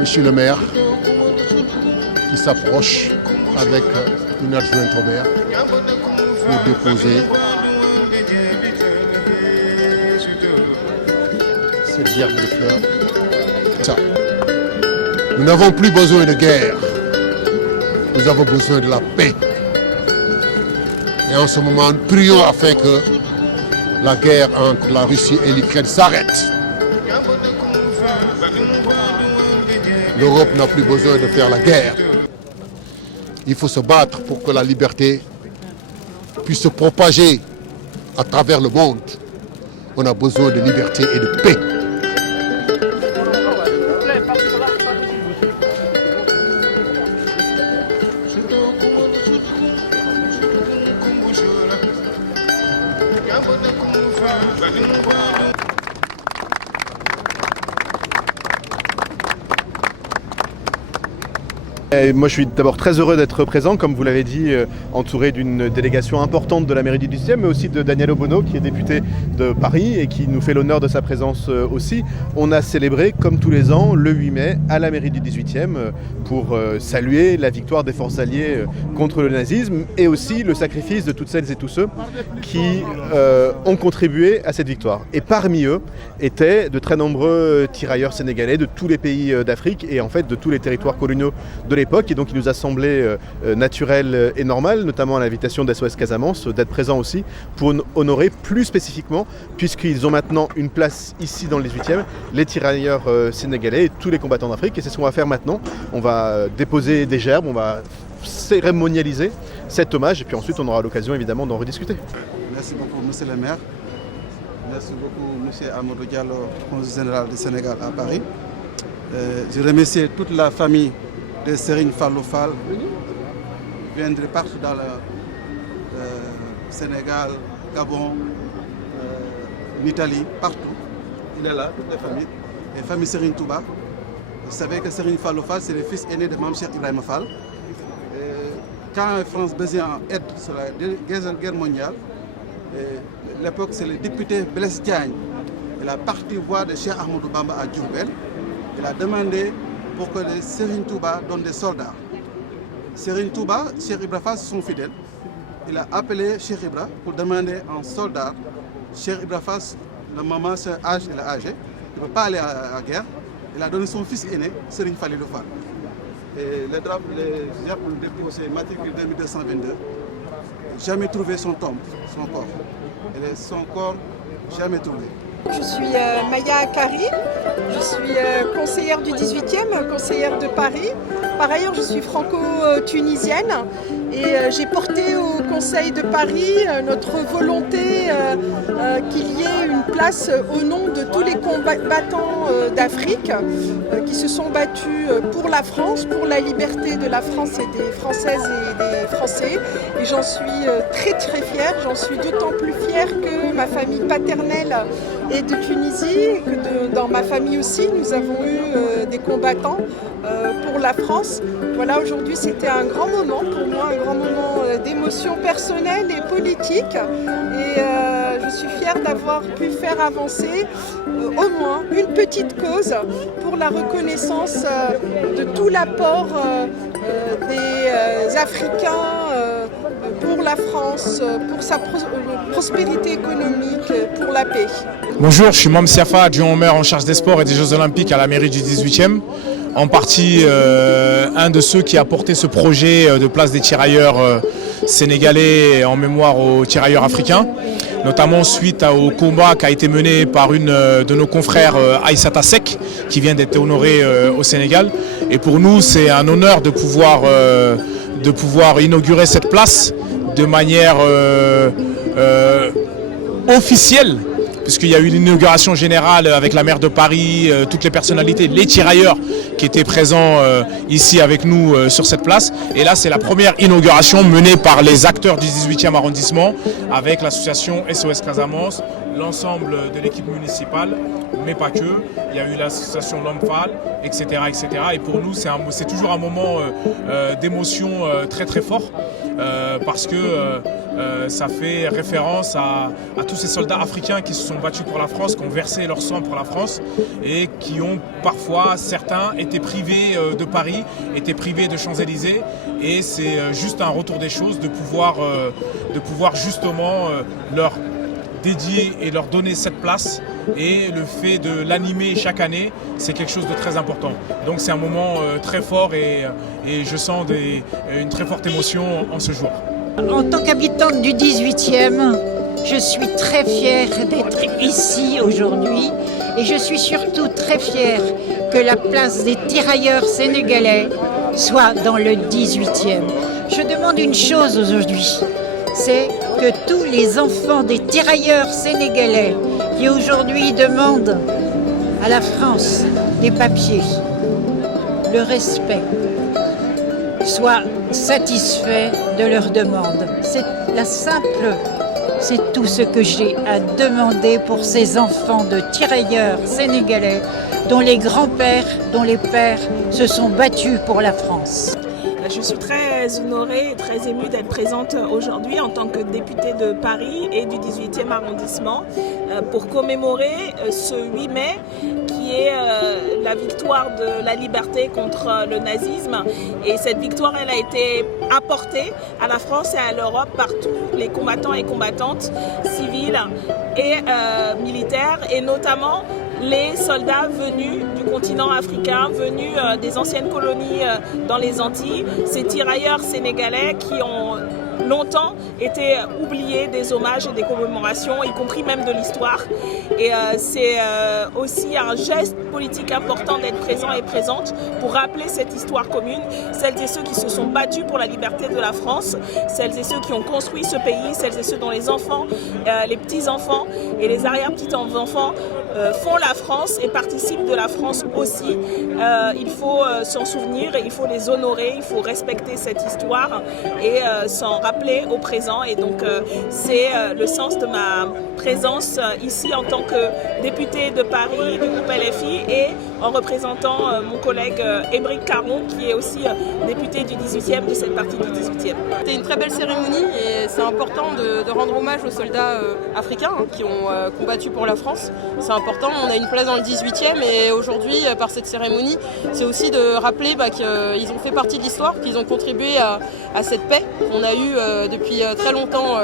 Monsieur le maire qui s'approche avec une adjointe au maire pour déposer cette gerbe de fleurs. Ça. Nous n'avons plus besoin de guerre. Nous avons besoin de la paix. Et en ce moment, prions afin que la guerre entre la Russie et l'Ukraine s'arrête. L'Europe n'a plus besoin de faire la guerre. Il faut se battre pour que la liberté puisse se propager à travers le monde. On a besoin de liberté et de paix. Et moi je suis d'abord très heureux d'être présent, comme vous l'avez dit, entouré d'une délégation importante de la mairie du 18e, mais aussi de Daniel Obono qui est député de Paris et qui nous fait l'honneur de sa présence aussi. On a célébré, comme tous les ans, le 8 mai à la mairie du 18e pour saluer la victoire des forces alliées contre le nazisme et aussi le sacrifice de toutes celles et tous ceux qui ont contribué à cette victoire. Et parmi eux étaient de très nombreux tirailleurs sénégalais de tous les pays d'Afrique et en fait de tous les territoires coloniaux de l'époque, et donc il nous a semblé naturel et normal, notamment à l'invitation d'SOS Casamance, d'être présent aussi pour honorer plus spécifiquement, puisqu'ils ont maintenant une place ici dans le 18e, les tirailleurs sénégalais et tous les combattants d'Afrique, et c'est ce qu'on va faire maintenant. On va déposer des gerbes, on va cérémonialiser cet hommage, et puis ensuite on aura l'occasion évidemment d'en rediscuter. Merci beaucoup monsieur le maire, merci beaucoup monsieur Amadou Diallo, consul général du Sénégal à Paris. Je remercie toute la famille de Serigne Fallou Fall, viendrait partout dans le Sénégal, Gabon, l'Italie, partout. Il est là, toutes les familles. Et famille Serigne Touba. Vous savez que Serigne Fallou Fall, c'est le fils aîné de Mame Cheikh Ibrahima Fall. Quand France besoin d'aide sur la Deuxième Guerre mondiale, à l'époque c'est le député Blaise Diagne. Il a parti voir de Cheikh Ahmadou Bamba à Diourbel. Il a demandé pour que les Serigne Touba donnent des soldats. Serigne Touba, Cheikh Ibra Fall sont fidèles. Il a appelé Cheikh Ibra pour demander un soldat. Cheikh Ibra Fall, le moment, il est âgé, il ne peut pas aller à la guerre. Il a donné son fils aîné, Serigne Falilou Fall. Et le drame, les gens ont déposé matricule 2222. Jamais trouvé son tombe, son corps. Et son corps, jamais trouvé. Je suis Maya Akari, je suis conseillère du 18e, conseillère de Paris. Par ailleurs, je suis franco-tunisienne et j'ai porté au Conseil de Paris notre volonté qu'il y ait une place au nom de tous les combattants d'Afrique qui se sont battus pour la France, pour la liberté de la France et des Françaises et des Français. Et j'en suis très très fière, j'en suis d'autant plus fière que ma famille paternelle est de Tunisie, et que dans ma famille aussi, nous avons eu des combattants pour la France. Voilà, aujourd'hui, c'était un grand moment pour moi, un grand moment d'émotion personnelle et politique. Et je suis fière d'avoir pu faire avancer au moins une petite cause pour la reconnaissance de tout l'apport des Africains pour la France, pour sa prospérité économique, pour la paix. Bonjour, je suis Mame Siafa, adjoint au maire en charge des sports et des Jeux Olympiques à la mairie du 18e. En partie un de ceux qui a porté ce projet de place des tirailleurs sénégalais en mémoire aux tirailleurs africains, notamment suite au combat qui a été mené par une de nos confrères, Aïssata Seck, qui vient d'être honorée au Sénégal. Et pour nous, c'est un honneur de pouvoir inaugurer cette place de manière officielle, puisqu'il y a eu l'inauguration générale avec la maire de Paris, toutes les personnalités, les tirailleurs qui étaient présents ici avec nous sur cette place. Et là, c'est la première inauguration menée par les acteurs du 18e arrondissement avec l'association SOS Casamance, l'ensemble de l'équipe municipale, mais pas que. Il y a eu l'association L'Homme-Fall, etc., etc. Et pour nous, c'est toujours un moment d'émotion très très fort parce que ça fait référence à tous ces soldats africains qui se sont battus pour la France, qui ont versé leur sang pour la France et qui ont parfois, certains, été privés de Paris, été privés de Champs-Élysées. Et c'est juste un retour des choses de pouvoir justement leur dédier et leur donner cette place, et le fait de l'animer chaque année, c'est quelque chose de très important. Donc c'est un moment très fort et je sens une très forte émotion en ce jour. En tant qu'habitante du 18e, je suis très fière d'être ici aujourd'hui et je suis surtout très fière que la place des tirailleurs sénégalais soit dans le 18e. Je demande une chose aujourd'hui, c'est que tous les enfants des tirailleurs sénégalais qui aujourd'hui demandent à la France des papiers, le respect, soient satisfaits de leurs demandes. C'est tout ce que j'ai à demander pour ces enfants de tirailleurs sénégalais dont les grands-pères, dont les pères se sont battus pour la France. Je suis très honorée et très émue d'être présente aujourd'hui en tant que députée de Paris et du 18e arrondissement pour commémorer ce 8 mai qui est la victoire de la liberté contre le nazisme. Et cette victoire, elle a été apportée à la France et à l'Europe par tous les combattants et combattantes civiles et militaires, et notamment les soldats venus du continent africain, venus des anciennes colonies dans les Antilles, ces tirailleurs sénégalais qui ont longtemps été oubliés des hommages et des commémorations, y compris même de l'histoire. Et c'est aussi un geste politique important d'être présent et présente pour rappeler cette histoire commune, celles et ceux qui se sont battus pour la liberté de la France, celles et ceux qui ont construit ce pays, celles et ceux dont les enfants, les petits-enfants et les arrière-petits-enfants font la France et participent de la France aussi. Il faut s'en souvenir, il faut les honorer, il faut respecter cette histoire et s'en rappeler au présent. Et donc c'est le sens de ma présence ici en tant que députée de Paris du groupe LFI et en représentant mon collègue Émeric Caron qui est aussi député du 18e, de cette partie du 18e. C'était une très belle cérémonie et c'est important de rendre hommage aux soldats africains qui ont combattu pour la France. C'est important, on a une place dans le 18e et aujourd'hui par cette cérémonie c'est aussi de rappeler qu'ils ont fait partie de l'histoire, qu'ils ont contribué à cette paix qu'on a eue depuis très longtemps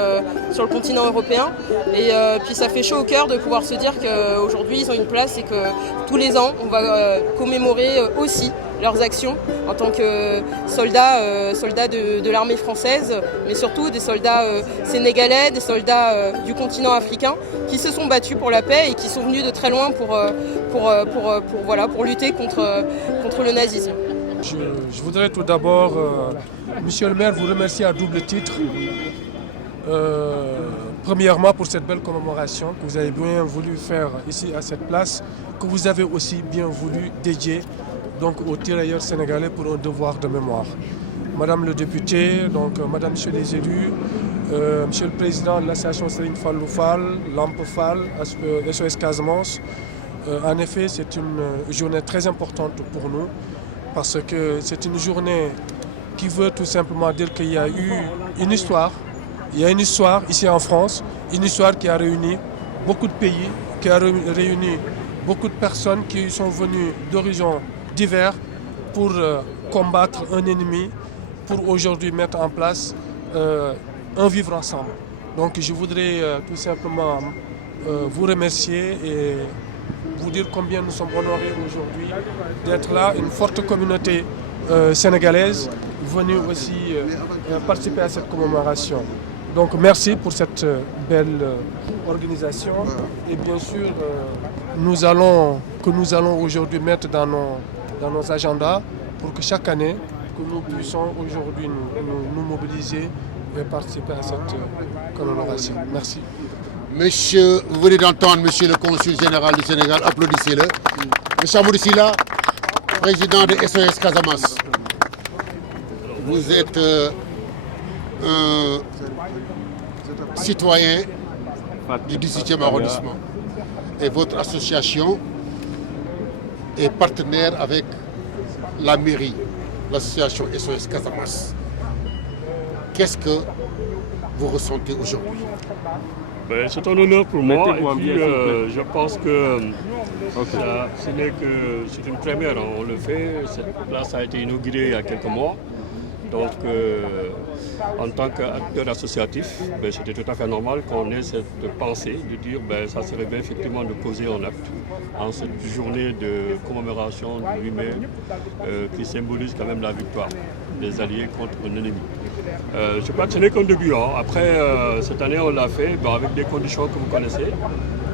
sur le continent européen, et puis ça fait chaud au cœur de pouvoir se dire qu'aujourd'hui ils ont une place et que tous les ans on va commémorer aussi leurs actions en tant que soldats de l'armée française, mais surtout des soldats sénégalais, des soldats du continent africain qui se sont battus pour la paix et qui sont venus de très loin pour lutter contre le nazisme. Je voudrais tout d'abord, Monsieur le maire, vous remercier à double titre. Premièrement pour cette belle commémoration que vous avez bien voulu faire ici à cette place, que vous avez aussi bien voulu dédier donc aux tirailleurs sénégalais pour un devoir de mémoire. Madame le député, donc Madame, Monsieur les élus, Monsieur le président de l'association Serigne Fallou Fall, Lamp Fall, SOS Casamance, en effet c'est une journée très importante pour nous parce que c'est une journée qui veut tout simplement dire qu'il y a eu une histoire. Il y a une histoire ici en France, une histoire qui a réuni beaucoup de pays, qui a réuni beaucoup de personnes qui sont venues d'horizons divers pour combattre un ennemi, pour aujourd'hui mettre en place un vivre ensemble. Donc je voudrais tout simplement vous remercier et vous dire combien nous sommes honorés aujourd'hui d'être là, une forte communauté sénégalaise venue aussi participer à cette commémoration. Donc merci pour cette belle organisation et bien sûr nous allons aujourd'hui mettre dans nos agendas pour que chaque année que nous puissions aujourd'hui nous mobiliser et participer à cette commémoration. Merci. Monsieur, vous venez d'entendre Monsieur le Consul général du Sénégal, applaudissez-le. Monsieur Amadou Sylla, président de SOS Casamance. Vous êtes un citoyen du 18e arrondissement et votre association est partenaire avec la mairie, l'association SOS Casamance. Qu'est-ce que vous ressentez aujourd'hui? Ben, c'est un honneur pour moi et puis je pense que c'est une première, hein. On le fait, cette place a été inaugurée il y a quelques mois. Donc en tant qu'acteur associatif, ben, c'était tout à fait normal qu'on ait cette pensée de dire ben, ça serait bien effectivement de poser un acte en cette journée de commémoration du 8 mai qui symbolise quand même la victoire des Alliés contre un ennemi. Je crois que ce n'est qu'un début. Hein. Après, cette année, on l'a fait avec des conditions que vous connaissez.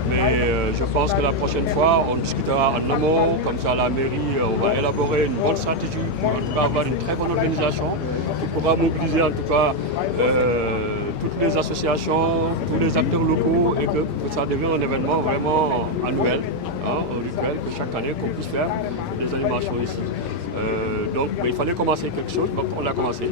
Mais je pense que la prochaine fois, on discutera en amont, comme ça à la mairie, on va élaborer une bonne stratégie pour en tout cas avoir une très bonne organisation qui pourra mobiliser en tout cas toutes les associations, tous les acteurs locaux et que ça devienne un événement vraiment annuel, hein, un rituel, que chaque année qu'on puisse faire des animations ici. Donc il fallait commencer quelque chose, donc on l'a commencé.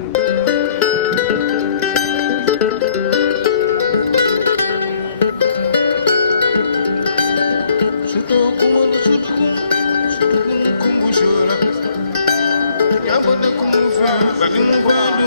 But